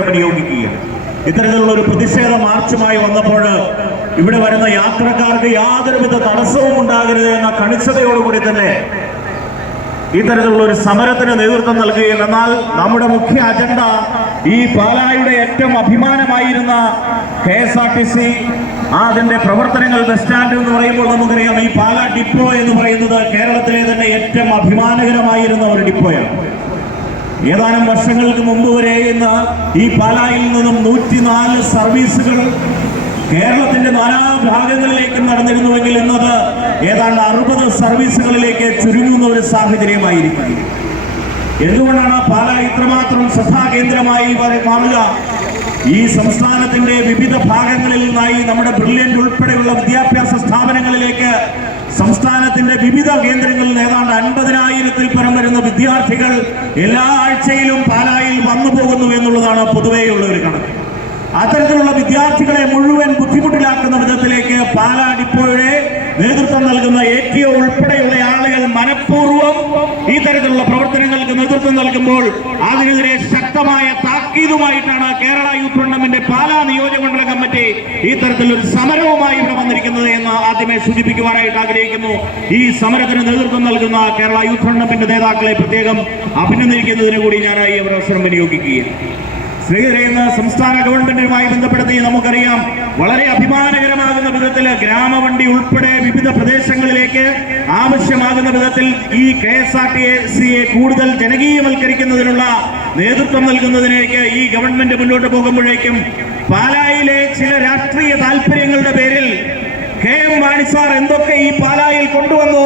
വിനിയോഗിക്കുക ഇത്തരത്തിലുള്ള ഒരു പ്രതിഷേധ മാർച്ചുമായി വന്നപ്പോൾ ഇവിടെ വരുന്ന യാത്രക്കാർക്ക് യാതൊരുവിധ തടസ്സവും ഉണ്ടാകരുത് എന്ന കണിച്ചതയോടുകൂടി തന്നെ ഇത്തരത്തിലുള്ള ഒരു സമരത്തിന് നേതൃത്വം നൽകുകയും എന്നാൽ നമ്മുടെ മുഖ്യ അജണ്ട ഈ പാലായുടെ ഏറ്റവും അഭിമാനമായിരുന്ന K S R T C അതിന്റെ പ്രവർത്തനങ്ങൾ ബസ് സ്റ്റാൻഡ് എന്ന് പറയുമ്പോൾ നമുക്കറിയാം ഈ പാല ഡിപ്പോ എന്ന് പറയുന്നത് കേരളത്തിലെ തന്നെ ഏറ്റവും അഭിമാനകരമായിരുന്ന ഒരു ഡിപ്പോയാണ്. ഏതാനും വർഷങ്ങൾക്ക് മുമ്പ് വരെ ഈ പാലായിൽ നിന്നും നൂറ്റിനാല് സർവീസുകൾ കേരളത്തിന്റെ നാനാ ഭാഗങ്ങളിലേക്ക് നടന്നിരുന്നുവെങ്കിൽ എന്നത് ഏതാണ്ട് അറുപത് സർവീസുകളിലേക്ക് ചുരുങ്ങുന്ന ഒരു സാഹചര്യമായിരിക്കും. എന്തുകൊണ്ടാണ് പാല ഇത്രമാത്രം ശ്രദ്ധാകേന്ദ്രമായി കേന്ദ്രമായി മാറുക? ഈ സംസ്ഥാനത്തിന്റെ വിവിധ ഭാഗങ്ങളിൽ നിന്നായി നമ്മുടെ ബ്രില്യന്റ് ഉൾപ്പെടെയുള്ള വിദ്യാഭ്യാസ സ്ഥാപനങ്ങളിലേക്ക് സംസ്ഥാനത്തിന്റെ വിവിധ കേന്ദ്രങ്ങളിൽ ഏതാണ്ട് അൻപതിനായിരത്തിൽ പരം വരുന്ന വിദ്യാർത്ഥികൾ എല്ലാ ആഴ്ചയിലും പാലായിൽ വന്നു പോകുന്നു എന്നുള്ളതാണ് പൊതുവെയുള്ള ഒരു കണക്ക്. അത്തരത്തിലുള്ള വിദ്യാർത്ഥികളെ മുഴുവൻ ബുദ്ധിമുട്ടിലാക്കുന്ന വിധത്തിലേക്ക് പാലാ ഡിപ്പോയുടെ നേതൃത്വം നൽകുന്ന എ ടി ഒ ഉൾപ്പെടെയുള്ള ആളുകൾ മനഃപൂർവം ഈ തരത്തിലുള്ള നേതൃത്വം നൽകുമ്പോൾ അതിനെതിരെ ശക്തമായ താക്കീതുമായിട്ടാണ് കേരള യൂത്ത് ടൂർണമെന്റ് പാലാ നിയോജകമണ്ഡല കമ്മിറ്റി ഈ തരത്തിലൊരു സമരവുമായി ഇവിടെ വന്നിരിക്കുന്നത് എന്ന് ആദ്യമേ സൂചിപ്പിക്കുവാനായിട്ട് ആഗ്രഹിക്കുന്നു. ഈ സമരത്തിന് നേതൃത്വം നൽകുന്ന കേരള യൂത്ത് ടൂർണമെന്റ് നേതാക്കളെ പ്രത്യേകം അഭിനന്ദിക്കുന്നതിന് കൂടി ഞാൻ ഈ അവസരം വിനിയോഗിക്കുകയാണ്. ശ്രീകരയുന്ന സംസ്ഥാന ഗവൺമെന്റുമായി ബന്ധപ്പെടുത്തി നമുക്കറിയാം വളരെ അഭിമാനകരമാകുന്ന വിധത്തിൽ ഗ്രാമവണ്ടി ഉൾപ്പെടെ വിവിധ പ്രദേശങ്ങളിലേക്ക് ആവശ്യമാകുന്ന വിധത്തിൽ ഈ കെ എസ് ആർ ടി സിയെ കൂടുതൽ ജനകീയവൽക്കരിക്കുന്നതിനുള്ള നേതൃത്വം നൽകുന്നതിലേക്ക് ഈ ഗവൺമെന്റ് മുന്നോട്ട് പോകുമ്പോഴേക്കും പാലായിലെ ചില രാഷ്ട്രീയ താല്പര്യങ്ങളുടെ പേരിൽ കെ എം മാണി സാർ എന്തൊക്കെ ഈ പാലായിൽ കൊണ്ടുവന്നോ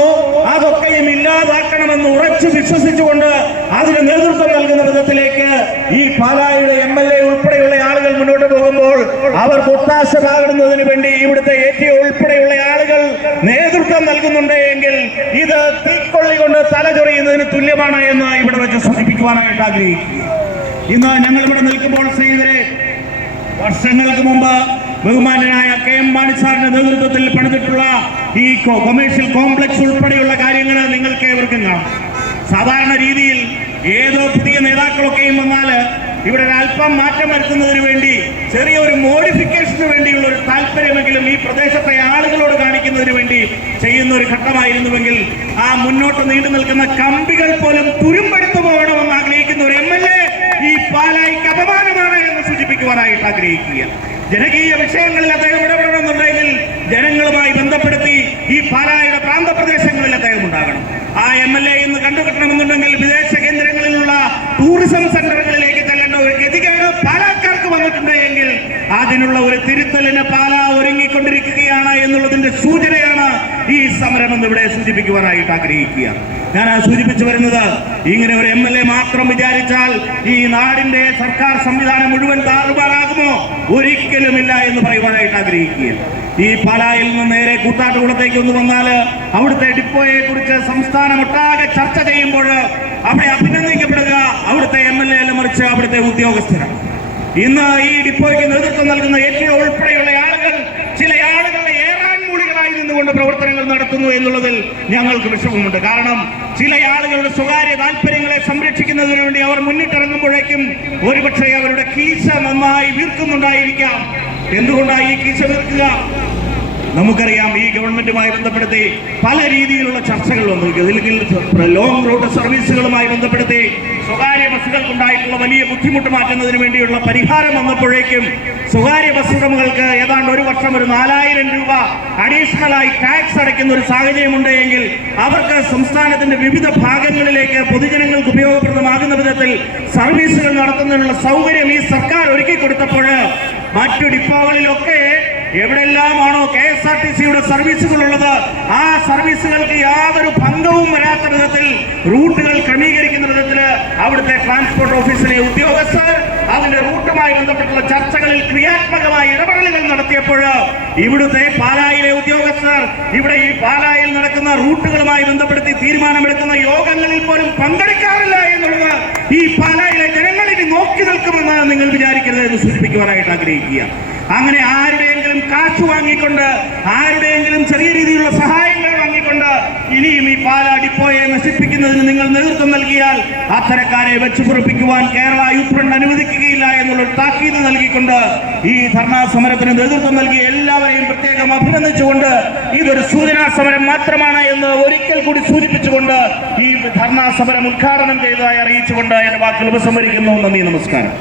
അതൊക്കെയും ഇല്ലാതാക്കണമെന്ന് ഉറച്ചു വിശ്വസിച്ചുകൊണ്ട് അതിന് നേതൃത്വം നൽകുന്ന വിധത്തിലേക്ക് ഈ പാലായുടെ എം എൽ എ ഉൾപ്പെടെയുള്ള ആളുകൾ മുന്നോട്ട് പോകുമ്പോൾ അവർ ഒത്താശ പകരുന്നതിന് വേണ്ടി ഇവിടുത്തെ എ ടി ഉൾപ്പെടെയുള്ള ആളുകൾ നേതൃത്വം നൽകുന്നുണ്ട് എങ്കിൽ ഇത് തീക്കൊള്ളി കൊണ്ട് തലചൊറിയുന്നതിന് തുല്യമാണ് എന്ന് ഇവിടെ വെച്ച് സൂചിപ്പിക്കുവാനായിട്ട് ആഗ്രഹിക്കുക ഇന്ന് ഞങ്ങൾ ഇവിടെ നിൽക്കുമ്പോൾ സ്നേഹിതരെ വർഷങ്ങൾക്ക് മുമ്പ് ബഹുമാനായ കെ എം മാണിസാറിന്റെ നേതൃത്വത്തിൽ പണിതിട്ടുള്ള ഈ കൊമേഴ്ഷ്യൽ കോംപ്ലക്സ് ഉൾപ്പെടെയുള്ള കാര്യങ്ങൾ നിങ്ങൾക്ക് ഏവർക്കും കാണാം. സാധാരണ രീതിയിൽ ഏതോ പുതിയ നേതാക്കളൊക്കെയും വന്നാൽ ഇവിടെ അല്പം മാറ്റം വരുത്തുന്നതിന് വേണ്ടി ചെറിയൊരു മോഡിഫിക്കേഷന് വേണ്ടിയുള്ള ഒരു താല്പര്യമെങ്കിലും ഈ പ്രദേശത്തെ ആളുകളോട് കാണിക്കുന്നതിന് വേണ്ടി ചെയ്യുന്ന ഒരു ഘട്ടമായിരുന്നുവെങ്കിൽ ആ മുന്നോട്ട് നീണ്ടു നിൽക്കുന്ന കമ്പികൾ പോലും തുരുമ്പെടുത്തു പോകണമെന്ന് ആഗ്രഹിക്കുന്ന ഒരു എം എൽ എ ഈ പാലായിക്ക് അപമാനമാണ് എന്ന് സൂചിപ്പിക്കുവാനായിട്ട് ആഗ്രഹിക്കുക. ജനകീയ വിഷയങ്ങളിൽ അദ്ദേഹം ഇടപെടണമെന്നുണ്ടെങ്കിൽ ജനങ്ങളുമായി ബന്ധപ്പെടുത്തി ഈ പാലായുടെ പ്രാന്തപ്രദേശങ്ങളിൽ അദ്ദേഹം ഉണ്ടാകണം. ആ എം എൽ എ ഇന്ന് കണ്ടുകിട്ടണമെന്നുണ്ടെങ്കിൽ വിദേശ കേന്ദ്രങ്ങളിലുള്ള ടൂറിസം ഗതികേട് പാലാക്കാർക്ക് വന്നിട്ടുണ്ട് എങ്കിൽ അതിനുള്ള ഒരു തിരുത്തലിന് പാല ഒരുങ്ങിക്കൊണ്ടിരിക്കുകയാണ് എന്നുള്ളതിന്റെ സൂചനയാണ് ഈ സമരം എന്ന് ഇവിടെ സൂചിപ്പിക്കുവാനായിട്ട് ആഗ്രഹിക്കുക. ഞാൻ സൂചിപ്പിച്ചു വരുന്നത് ഇങ്ങനെ ഒരു എം എൽ എ മാത്രം വിചാരിച്ചാൽ ഈ നാടിന്റെ സർക്കാർ സംവിധാനം മുഴുവൻ താറുമാറാകുമോ? ഒരിക്കലുമില്ല എന്ന് പറയുവാനായിട്ട് ആഗ്രഹിക്കുക. ഈ പാലായിൽ നിന്ന് നേരെ കൂത്താട്ടുകുളത്തേക്ക് ഒന്ന് വന്നാൽ അവിടുത്തെ ഡിപ്പോയെ കുറിച്ച് സംസ്ഥാനമൊട്ടാകെ ചർച്ച ചെയ്യുമ്പോൾ അവിടെ അഭിനന്ദിക്കപ്പെടുക അവിടുത്തെ ഉദ്യോഗസ്ഥരാണ്. ഇന്ന് ഈ ഡിപ്പോയ്ക്ക് നേതൃത്വം നൽകുന്ന ഏറ്റവും ഉൾപ്പെടെയുള്ള ആളുകൾ ചില ആളുകളെ ഏറാൻ മൂളികളായി നിന്നുകൊണ്ട് പ്രവർത്തനങ്ങൾ നടത്തുന്നു എന്നുള്ളതിൽ ഞങ്ങൾക്ക് വിഷമമുണ്ട്. കാരണം ചില ആളുകളുടെ സ്വകാര്യ താല്പര്യങ്ങളെ സംരക്ഷിക്കുന്നതിന് വേണ്ടി അവർ മുന്നിട്ടിറങ്ങുമ്പോഴേക്കും ഒരുപക്ഷെ അവരുടെ കീശ നന്നായി വീർക്കുന്നുണ്ടായിരിക്കാം. എന്തുകൊണ്ടാണ് ഈ കീശ വീർക്കുക? നമുക്കറിയാം ഈ ഗവൺമെന്റുമായി ബന്ധപ്പെടുത്തി പല രീതിയിലുള്ള ചർച്ചകൾ വന്നു ഇതിൽ ലോങ് റൂട്ട് സർവീസുകളുമായി ബന്ധപ്പെടുത്തി സ്വകാര്യ ബസ്സുകൾക്കുണ്ടായിട്ടുള്ള വലിയ ബുദ്ധിമുട്ട് മാറ്റുന്നതിന് വേണ്ടിയുള്ള പരിഹാരം വന്നപ്പോഴേക്കും സ്വകാര്യ ബസ് ഉടമകൾക്ക് ഏതാണ്ട് ഒരു വർഷം ഒരു നാലായിരം രൂപ അഡീഷണലായി ടാക്സ് അടയ്ക്കുന്ന ഒരു സാഹചര്യമുണ്ട് എങ്കിൽ അവർക്ക് സംസ്ഥാനത്തിന്റെ വിവിധ ഭാഗങ്ങളിലേക്ക് പൊതുജനങ്ങൾക്ക് ഉപയോഗപ്രദമാകുന്ന വിധത്തിൽ സർവീസുകൾ നടത്തുന്നതിനുള്ള സൗകര്യം ഈ സർക്കാർ ഒരുക്കി കൊടുത്തപ്പോൾ മറ്റു ഡിപ്പോകളിലൊക്കെ എവിടെല്ലാമാണോ കെ എസ് ആർ ടി സിയുടെ സർവീസുകൾ ഉള്ളത് ആ സർവീസുകൾക്ക് യാതൊരു ഭംഗവും വരാത്ത വിധത്തിൽ റൂട്ടുകൾ ക്രമീകരിക്കുന്ന വിധത്തിൽ അവിടുത്തെ ട്രാൻസ്പോർട്ട് ഓഫീസിലെ ഉദ്യോഗസ്ഥർ അതിന്റെ റൂട്ടുമായി ബന്ധപ്പെട്ടുള്ള ചർച്ചകളിൽ ക്രിയാത്മകമായ ഇടപെടലുകൾ നടത്തിയപ്പോൾ ഇവിടുത്തെ പാലായിലെ ഉദ്യോഗസ്ഥർ ഇവിടെ ഈ പാലായിൽ നടക്കുന്ന റൂട്ടുകളുമായി ബന്ധപ്പെടുത്തി തീരുമാനമെടുക്കുന്ന യോഗങ്ങളിൽ പോലും പങ്കെടുക്കാറില്ല എന്നുള്ളത് ഈ പാലായിലെ ജനങ്ങൾ നോക്കി നിൽക്കുമെന്ന് നിങ്ങൾ വിചാരിക്കരുത് എന്ന് സൂചിപ്പിക്കുവാനായിട്ട് ആഗ്രഹിക്കുക. അങ്ങനെ ആരുടെയെങ്കിലും കാശ് വാങ്ങിക്കൊണ്ട് ആരുടെയെങ്കിലും ചെറിയ രീതിയിലുള്ള സഹായങ്ങൾ വാങ്ങിക്കൊണ്ട് ഇനിയും ഈ പാലാ ഡിപ്പോയെ നശിപ്പിക്കുന്നതിന് നിങ്ങൾ നേതൃത്വം നൽകിയാൽ അത്തരക്കാരെ വെച്ച് പുറപ്പിക്കുവാൻ കേരള യൂത്ത് ഫ്രണ്ട് അനുവദിക്കുകയില്ല എന്നുള്ളൊരു താക്കീത് നൽകിക്കൊണ്ട് ഈ ധർണാ സമരത്തിന് നേതൃത്വം നൽകിയ എല്ലാവരെയും പ്രത്യേകം അഭിനന്ദിച്ചുകൊണ്ട് ഇതൊരു സൂചനാ സമരം മാത്രമാണ് എന്ന് ഒരിക്കൽ കൂടി സൂചിപ്പിച്ചുകൊണ്ട് ഈ ധർണാ സമരം ഉദ്ഘാടനം ചെയ്തതായി അറിയിച്ചുകൊണ്ട് എന്റെ വാക്കുകൾ ഉപസംഹരിക്കുന്നു. നന്ദി നമസ്കാരം.